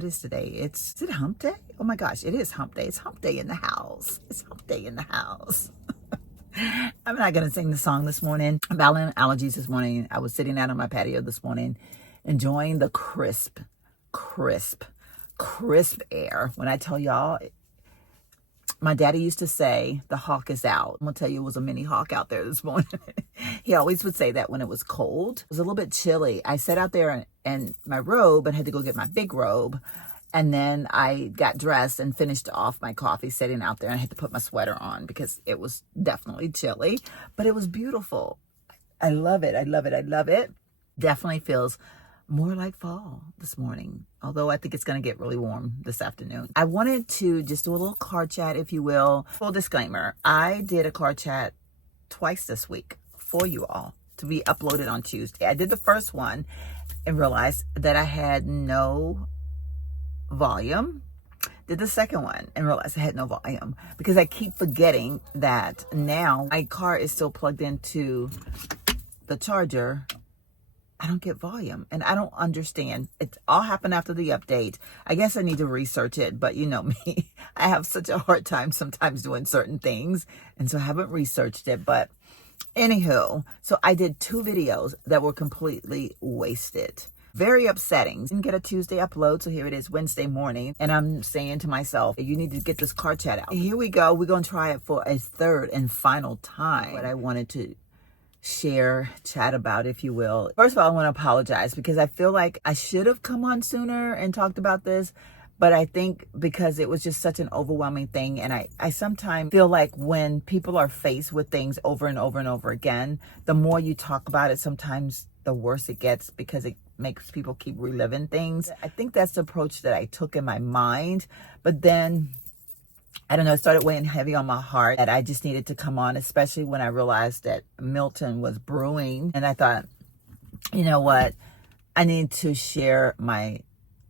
what is today? Is it hump day? Oh my gosh, it is hump day. It's hump day in the house. It's hump day in the house. I'm not going to sing the song this morning. I'm battling allergies this morning. I was sitting out on my patio this morning, enjoying the crisp air. When I tell y'all, my daddy used to say, the hawk is out. I'm going to tell you, it was a mini hawk out there this morning. He always would say that when it was cold. It was a little bit chilly. I sat out there in my robe and had to go get my big robe. And then I got dressed and finished off my coffee sitting out there. And I had to put my sweater on because it was definitely chilly. But it was beautiful. I love it. I love it. I love it. Definitely feels more like fall this morning, although I think it's going to get really warm this afternoon. I wanted to just do a little card chat, if you will. Full disclaimer, I did a card chat twice this week for you all to be uploaded on Tuesday. I did the first one and realized that I had no volume. Did the second one and realized I had no volume because I keep forgetting that now my car is still plugged into the charger. I don't get volume and I don't understand. It all happened after the update. I guess I need to research it, but you know me, I have such a hard time sometimes doing certain things. And so I haven't researched it, but anywho, so I did 2 videos that were completely wasted. Very upsetting. Didn't get a Tuesday upload, so here it is Wednesday morning. And I'm saying to myself, you need to get this card chat out. Here we go. We're going to try it for a third and final time. What I wanted to share, chat about, if you will. First of all, I want to apologize because I feel like I should have come on sooner and talked about this. But I think because it was just such an overwhelming thing. And I sometimes feel like when people are faced with things over and over and over again, the more you talk about it, sometimes the worse it gets because it makes people keep reliving things. I think that's the approach that I took in my mind. But then, I don't know, it started weighing heavy on my heart that I just needed to come on, especially when I realized that Milton was brewing. And I thought, you know what? I need to share my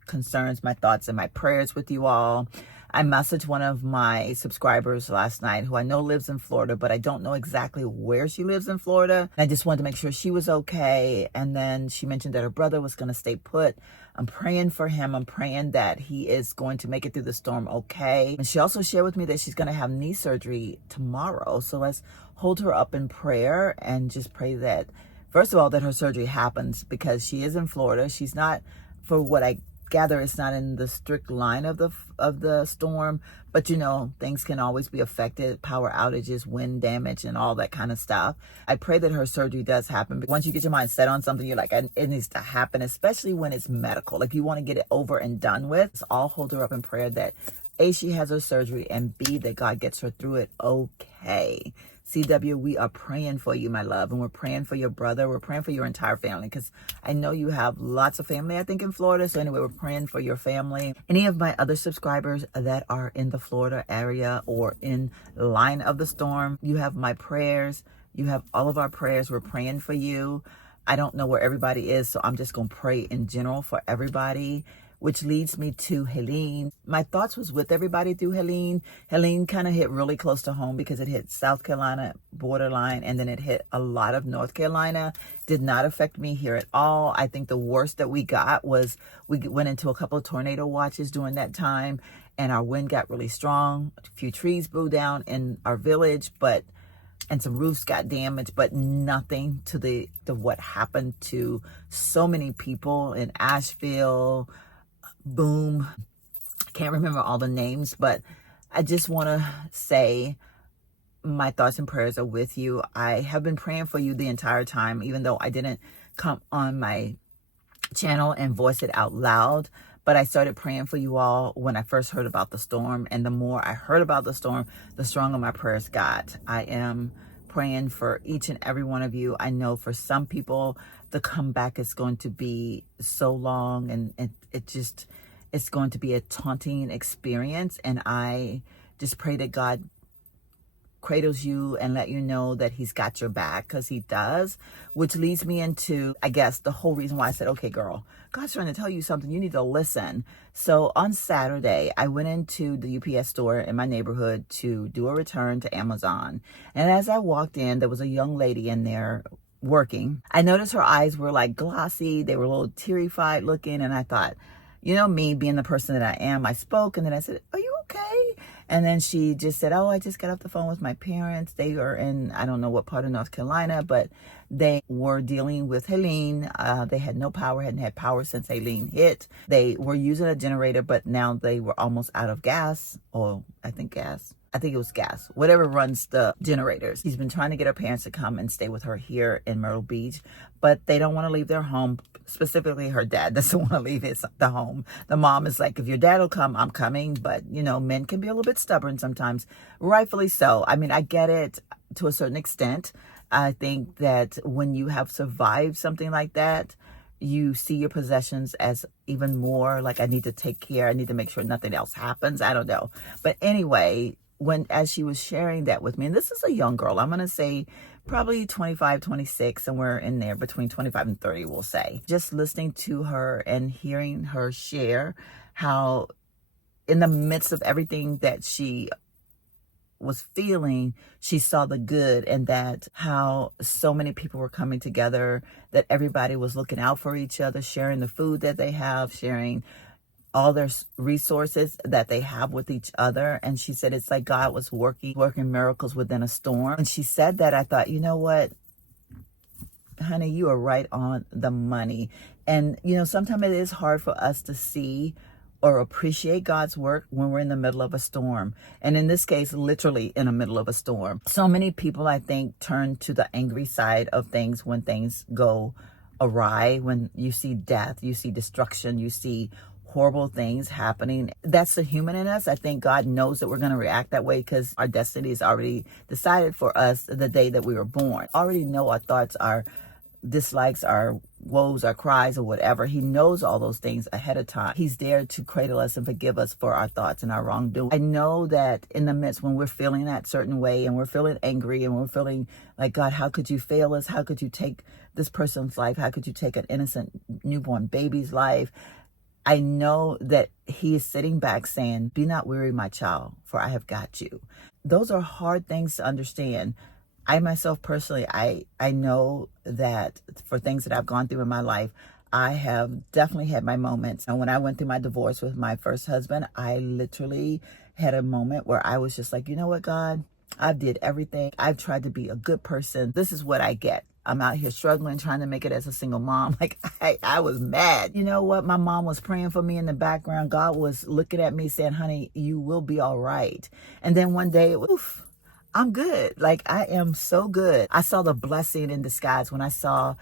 concerns, my thoughts, and my prayers with you all. I messaged one of my subscribers last night who I know lives in Florida, but I don't know exactly where she lives in Florida. I just wanted to make sure she was okay. And then she mentioned that her brother was going to stay put. I'm praying for him. I'm praying that he is going to make it through the storm okay. And she also shared with me that she's going to have knee surgery tomorrow. So let's hold her up in prayer and just pray that, first of all, that her surgery happens because she is in Florida. She's not, for what I gather, it's not in the strict line of the storm, but you know, things can always be affected, power outages, wind damage, and all that kind of stuff. I pray that her surgery does happen. Once you get your mind set on something, you're like, it needs to happen, especially when it's medical. Like, you want to get it over and done with. So I'll hold her up in prayer that A, she has her surgery, and B, that God gets her through it okay. CW, we are praying for you, my love, and we're praying for your brother. We're praying for your entire family because I know you have lots of family, I think, in Florida. So anyway, we're praying for your family. Any of my other subscribers that are in the Florida area or in line of the storm, you have my prayers. You have all of our prayers. We're praying for you. I don't know where everybody is, so I'm just going to pray in general for everybody, which leads me to Helene. My thoughts was with everybody through Helene. Helene kind of hit really close to home because it hit South Carolina borderline and then it hit a lot of North Carolina. Did not affect me here at all. I think the worst that we got was we went into a couple of tornado watches during that time and our wind got really strong. A few trees blew down in our village, and some roofs got damaged, but nothing to the what happened to so many people in Asheville. Boom. I can't remember all the names, but I just want to say my thoughts and prayers are with you. I have been praying for you the entire time, even though I didn't come on my channel and voice it out loud. But I started praying for you all when I first heard about the storm. And the more I heard about the storm, the stronger my prayers got. I am praying for each and every one of you. I know for some people, the comeback is going to be so long and it's going to be a taunting experience. And I just pray that God cradles you and let you know that he's got your back, because he does, which leads me into, I guess, the whole reason why I said, okay, girl, God's trying to tell you something. You need to listen. So on Saturday, I went into the UPS store in my neighborhood to do a return to Amazon. And as I walked in, there was a young lady in there working. I noticed her eyes were like glossy. They were a little teary-eyed looking. And I thought, you know, me being the person that I am, I spoke, and then I said, are you okay? And then she just said, oh, I just got off the phone with my parents. They are in, I don't know what part of North Carolina, but they were dealing with Helene. They had no power, hadn't had power since Helene hit. They were using a generator, but now they were almost out of gas, or I think it was gas, whatever runs the generators. He's been trying to get her parents to come and stay with her here in Myrtle Beach, but they don't want to leave their home. Specifically, her dad doesn't want to leave the home. The mom is like, if your dad will come, I'm coming. But, you know, men can be a little bit stubborn sometimes, rightfully so. I mean, I get it to a certain extent. I think that when you have survived something like that, you see your possessions as even more like, I need to take care. I need to make sure nothing else happens. I don't know. But anyway, as she was sharing that with me, and this is a young girl, I'm going to say probably 25, 26, somewhere in there between 25 and 30, we'll say. Just listening to her and hearing her share how in the midst of everything that she was feeling, she saw the good, and that how so many people were coming together, that everybody was looking out for each other, sharing the food that they have, sharing all their resources that they have with each other. And she said it's like God was working miracles within a storm. And she said that, I thought, you know what, honey, you are right on the money. And, you know, sometimes it is hard for us to see or appreciate God's work when we're in the middle of a storm. And in this case, literally in the middle of a storm. So many people, I think, turn to the angry side of things when things go awry, when you see death, you see destruction, you see horrible things happening. That's the human in us. I think God knows that we're going to react that way because our destiny is already decided for us the day that we were born. Already know our thoughts, our dislikes, our woes, our cries, or whatever. He knows all those things ahead of time. He's there to cradle us and forgive us for our thoughts and our wrongdoing. I know that in the midst when we're feeling that certain way and we're feeling angry and we're feeling like, God, how could you fail us? How could you take this person's life? How could you take an innocent newborn baby's life? I know that he is sitting back saying, be not weary, my child, for I have got you. Those are hard things to understand. I myself personally, I know that for things that I've gone through in my life, I have definitely had my moments. And when I went through my divorce with my first husband, I literally had a moment where I was just like, you know what, God, I've did everything. I've tried to be a good person. This is what I get. I'm out here struggling, trying to make it as a single mom. Like, I was mad. You know what? My mom was praying for me in the background. God was looking at me saying, honey, you will be all right. And then one day, oof, I'm good. Like, I am so good. I saw the blessing in disguise when I saw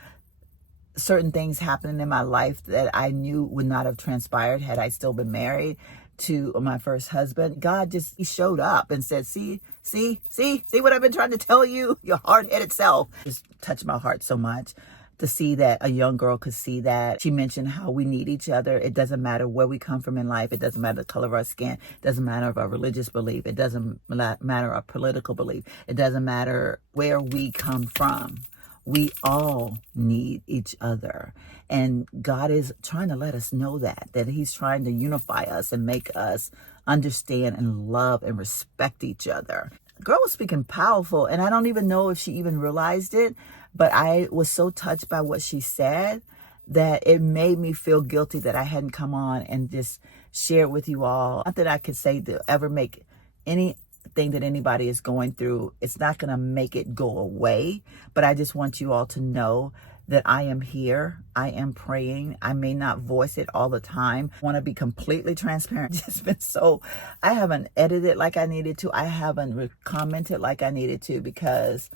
certain things happening in my life that I knew would not have transpired had I still been married to my first husband. God he showed up and said, see what I've been trying to tell you, your hard-headed self. Just touched my heart so much to see that a young girl could see that. She mentioned how we need each other. It doesn't matter where we come from in life. It doesn't matter the color of our skin. It doesn't matter of our religious belief. It doesn't matter our political belief. It doesn't matter where we come from. We all need each other. And God is trying to let us know that he's trying to unify us and make us understand and love and respect each other. Girl was speaking powerful, and I don't even know if she even realized it, but I was so touched by what she said that it made me feel guilty that I hadn't come on and just shared with you all. Not that I could say to ever make anything that anybody is going through, it's not going to make it go away, but I just want you all to know that I am here. I am praying. I may not voice it all the time. I want to be completely transparent. I haven't edited like I needed to. I haven't commented like I needed to, because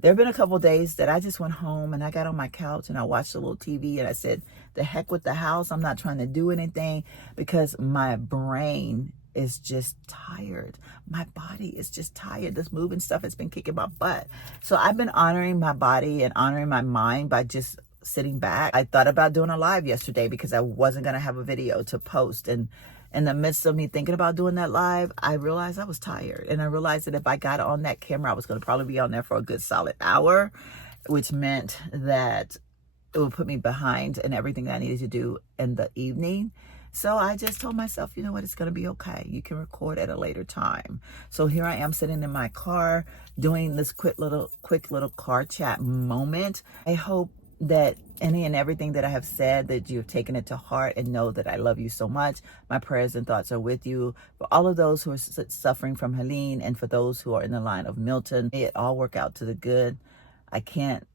there have been a couple of days that I just went home and I got on my couch and I watched a little TV and I said, the heck with the house. I'm not trying to do anything because my brain is just tired. My body is just tired. This moving stuff has been kicking my butt. So I've been honoring my body and honoring my mind by just sitting back. I thought about doing a live yesterday because I wasn't going to have a video to post. And in the midst of me thinking about doing that live, I realized I was tired. And I realized that if I got on that camera, I was going to probably be on there for a good solid hour, which meant that it would put me behind in everything that I needed to do in the evening. So I just told myself, you know what, it's going to be okay. You can record at a later time. So here I am sitting in my car doing this quick little car chat moment. I hope that any and everything that I have said, that you have taken it to heart, and know that I love you so much. My prayers and thoughts are with you. For all of those who are suffering from Helene, and for those who are in the line of Milton, may it all work out to the good. I can't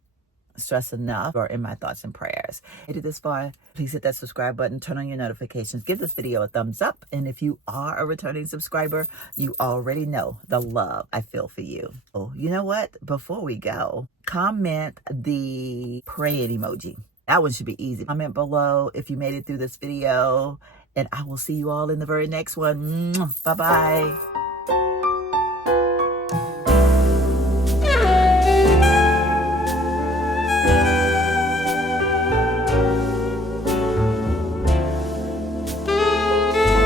stress enough, or in my thoughts and prayers. If you did this far, please hit that subscribe button, turn on your notifications, give this video a thumbs up, and if you are a returning subscriber, you already know the love I feel for you. Oh, you know what? Before we go, comment the praying emoji. That one should be easy. Comment below if you made it through this video, and I will see you all in the very next one. Bye-bye.